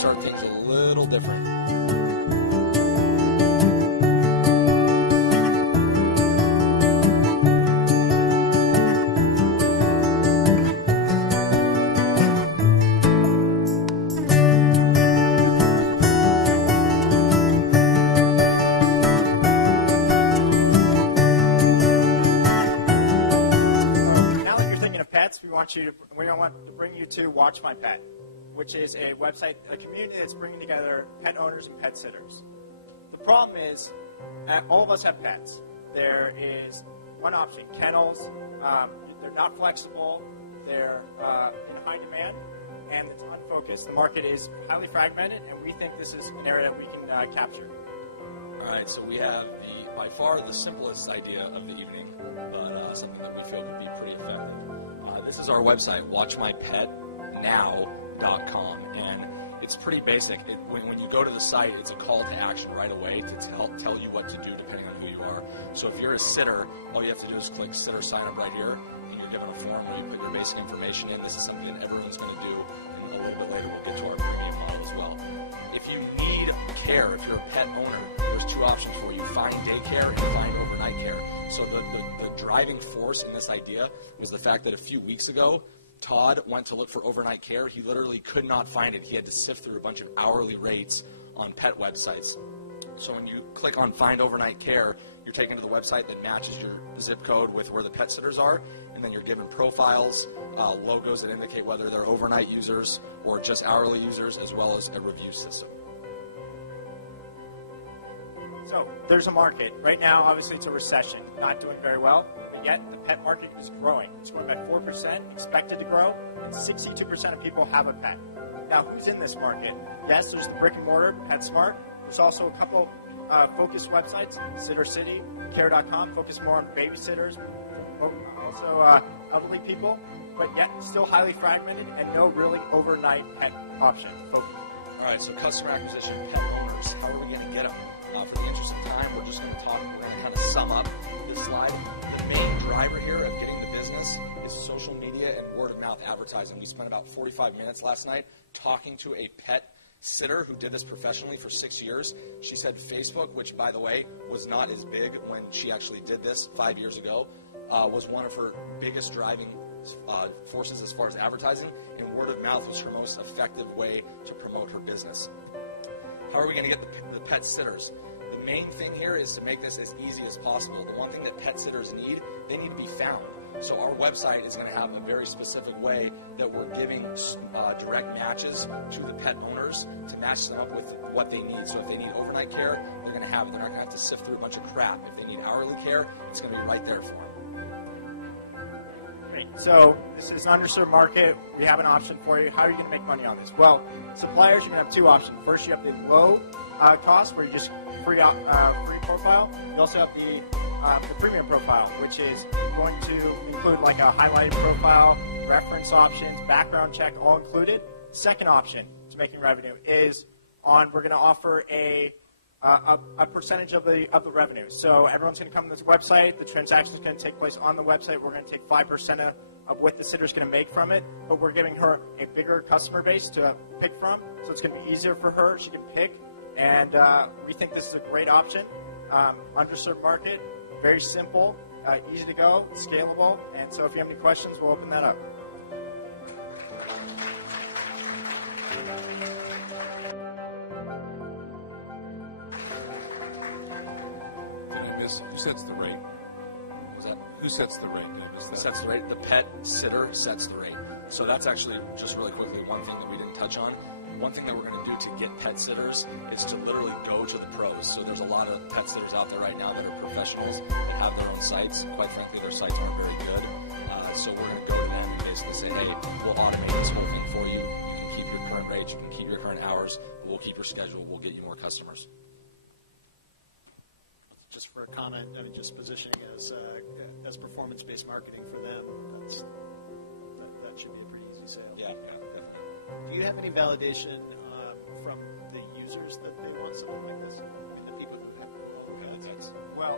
start things a little different. We want to bring you to Watch My Pet, which is a website, a community that's bringing together pet owners and pet sitters. The problem is, all of us have pets. There is one option, kennels. They're not flexible. They're in high demand, and it's unfocused. The market is highly fragmented, and we think this is an area that we can capture. All right, so we have by far the simplest idea of the evening, but something that we feel would be pretty effective. This is our website, OCwatchmypet2.com, and it's pretty basic. When you go to the site, it's a call to action right away to tell you what to do depending on who you are. So if you're a sitter, all you have to do is click sitter sign up right here, and you're given a form where you put your basic information in. This is something that everyone's going to do, and a little bit later we'll get to our premium model as well. If you need care, if you're a pet owner, there's two options for you: find daycare and find overnight care. So the driving force in this idea was the fact that a few weeks ago, Todd went to look for overnight care. He literally could not find it. He had to sift through a bunch of hourly rates on pet websites. So when you click on Find Overnight Care, you're taken to the website that matches your zip code with where the pet sitters are, and then you're given profiles, logos that indicate whether they're overnight users or just hourly users, as well as a review system. So there's a market. Right now, obviously, it's a recession, not doing very well, but yet the pet market is growing. It's growing by 4%, expected to grow, and 62% of people have a pet. Now, who's in this market? Yes, there's the brick and mortar, PetSmart. There's also a couple focused websites, SitterCity, Care.com, focus more on babysitters, also elderly people, but yet still highly fragmented and no really overnight pet option. All right, so customer acquisition, pet owners, how are we going to get them? For the interest of time, we're just going to talk, we're going to kind of sum up this slide. The main driver here of getting the business is social media and word-of-mouth advertising. We spent about 45 minutes last night talking to a pet sitter who did this professionally for 6 years. She said Facebook, which, by the way, was not as big when she actually did this 5 years ago, was one of her biggest driving forces as far as advertising, and word-of-mouth was her most effective way to promote her business. How are we going to get the pet sitters? The main thing here is to make this as easy as possible. The one thing that pet sitters need, they need to be found. So our website is going to have a very specific way that we're giving direct matches to the pet owners to match them up with what they need. So if they need overnight care, they're going to have it. They're not going to have to sift through a bunch of crap. If they need hourly care, it's going to be right there for them. So this is an underserved market. We have an option for you. How are you going to make money on this? Well, suppliers, you're going to have two options. First, you have the low cost, where you just free profile. You also have the premium profile, which is going to include like a highlighted profile, reference options, background check, all included. Second option to making revenue is we're going to offer a percentage of the revenue. So everyone's going to come to this website. The transaction is going to take place on the website. We're going to take 5% of what the sitter's going to make from it, but we're giving her a bigger customer base to pick from, so it's going to be easier for her. She can pick, and we think this is a great option. Underserved market, very simple, easy to go, scalable, and so if you have any questions, we'll open that up. Who sets the rate? Was that? Who sets the rate? Who sets the rate? The pet sitter sets the rate. So that's actually, just really quickly, one thing that we didn't touch on. One thing that we're going to do to get pet sitters is to literally go to the pros. So there's a lot of pet sitters out there right now that are professionals that have their own sites. Quite frankly, their sites aren't very good. So we're going to go to them and basically say, hey, we'll automate this whole thing for you. You can keep your current rates, you can keep your current hours, we'll keep your schedule, we'll get you more customers. Just for a comment, I mean, just positioning as performance-based marketing for them, that should be a pretty easy sale. Yeah, definitely. Do you have any validation from the users that they want something like this? I mean, the people who have pets? Well,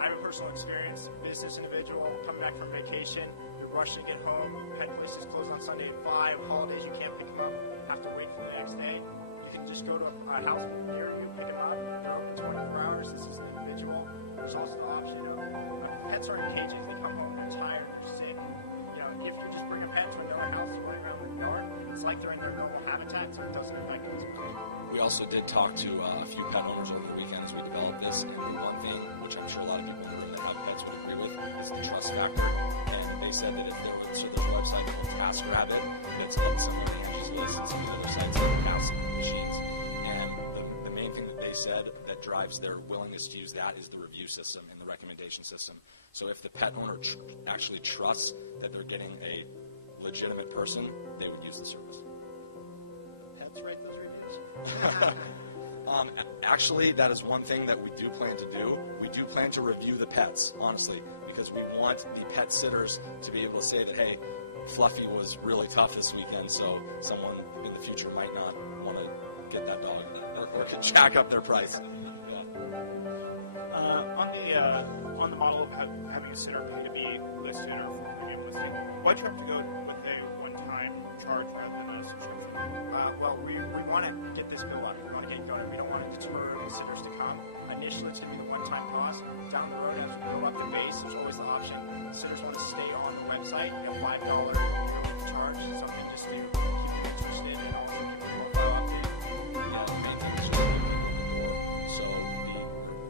I have a personal experience. Business individual coming back from vacation, you're rushing to get home. Pet places closed on Sunday at 5. Holidays, you can't pick them up. You have to wait for the next day. You household here. You can pick them up. They're open 24 hours. This is an individual. There's also the option of pets are in cages. They come home, they're tired, they're sick. You know, if you just bring a pet to another house running around the yard, it's like they're in their normal habitat, so it doesn't affect them. We also did talk to a few pet owners over the weekend as we developed this, and one thing, which I'm sure a lot of people in the room that have pets would agree with, is the trust factor. And they said that if there was, so there's a website called TaskRabbit that's on some of the Angie's List and some of the other sites that have some machines. And the main thing that they said that drives their willingness to use that is the review system and the recommendation system. So if the pet owner actually trusts that they're getting a legitimate person, they would use the service. Pets write those reviews? Actually, that is one thing that we do plan to do. We do plan to review the pets, honestly, because we want the pet sitters to be able to say that, hey, Fluffy was really tough this weekend, so someone in the future might not want to get that dog or could jack up their price. On the model of having a sitter pay to be listed or for premium listing, why'd you have to go with a one-time charge rather than a subscription? Well, we want to get this bill out. We want to get it going. We don't want to deter the sitters to come. Initially, it's going to be the one-time cost. Down the road, as we go up the base, there's always the option. Sitters want to stay on the website. You know, $5 charge, something to stay keep them interested and also keep the profile updated. Yeah, the main thing is just opening the door. So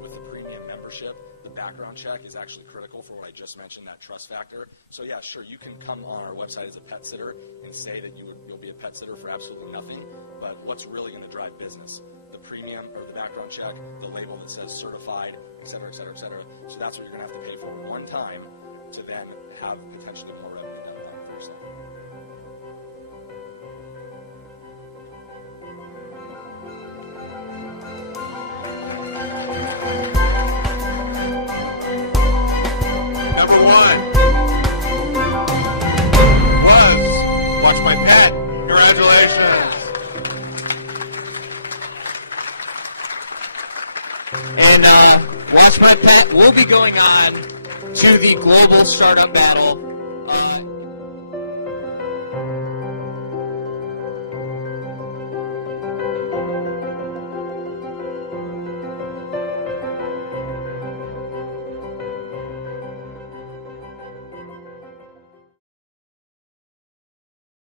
with the premium membership, the background check is actually critical for what I just mentioned, that trust factor. So yeah, sure, you can come on our website as a pet sitter and say that you'll be a pet sitter for absolutely nothing, but what's really going to drive business? The premium or the background check, the label that says certified, et cetera, et cetera, et cetera. So that's what you're going to have to pay for one time to then have potentially more revenue down the line for yourself. Number one was Watch My Pet. Congratulations. And Watch My Pet will be going on to the Global Startup Battle